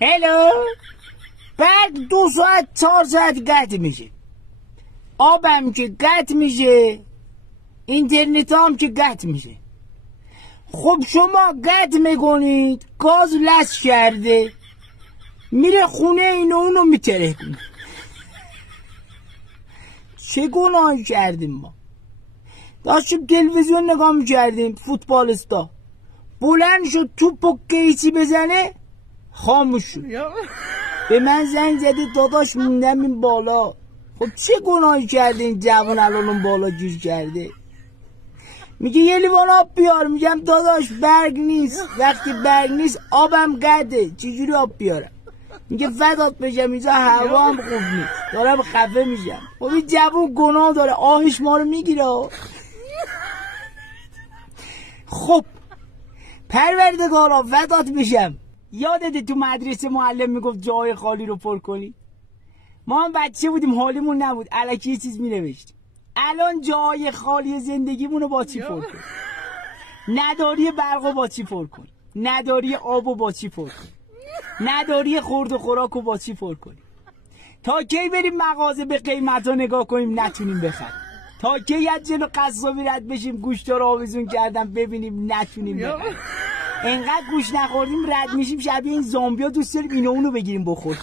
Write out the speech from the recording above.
هلو. بعد 2 ساعت 4 ساعت قطع میشه، آبم که قطع میشه، اینترنت هم که قطع میشه. خب شما قطع میکنید، گاز لس کرده، میره خونه اینو اونو میتره کنه. چه گناهی کردیم ما؟ داشتیم تلویزیون نگاه میکردیم، فوتبالستا بلند شد توپو قیچی بزنه خاموش شد. به من زنگ زده داداش موندم این بالا. خب چه گناهی کرده این جوان الان اون بالا گیر کرده؟ میگه یه لیوان آب بیار. میگم داداش برگ نیست، وقتی برگ نیست آبم قده، چجوری آب بیارم؟ میگه فدات بشم اینجا هوا هم خوب نیست، دارم خفه میشم. خب این جوان گناه داره، آهش ما رو میگیره. خب پروردگارا فدات میشم، یادت تو مدرسه معلم میگفت جای خالی رو پر کنی؟ ما هم بچه بودیم حالیمون نبود، الکی یه چیز مینوشتیم. الان جای خالی زندگیمونو با چی پر کنی؟ نداری برقو با چی پر کنی؟ نداری آبو با چی پر کنی؟ نداری خورد و خوراکو با چی پر کنی؟ تا کی بریم مغازه به قیمتا نگاه کنیم نتونیم بخریم؟ تا کی از جلو قصابی رد بشیم گوشتا رو آویزون کردن ببینیم نتونیم بخریم؟ انقدر گوش نخوردیم رد میشیم شبیه این زامبیا دوست داریم اینو اونو بگیریم بخوریم.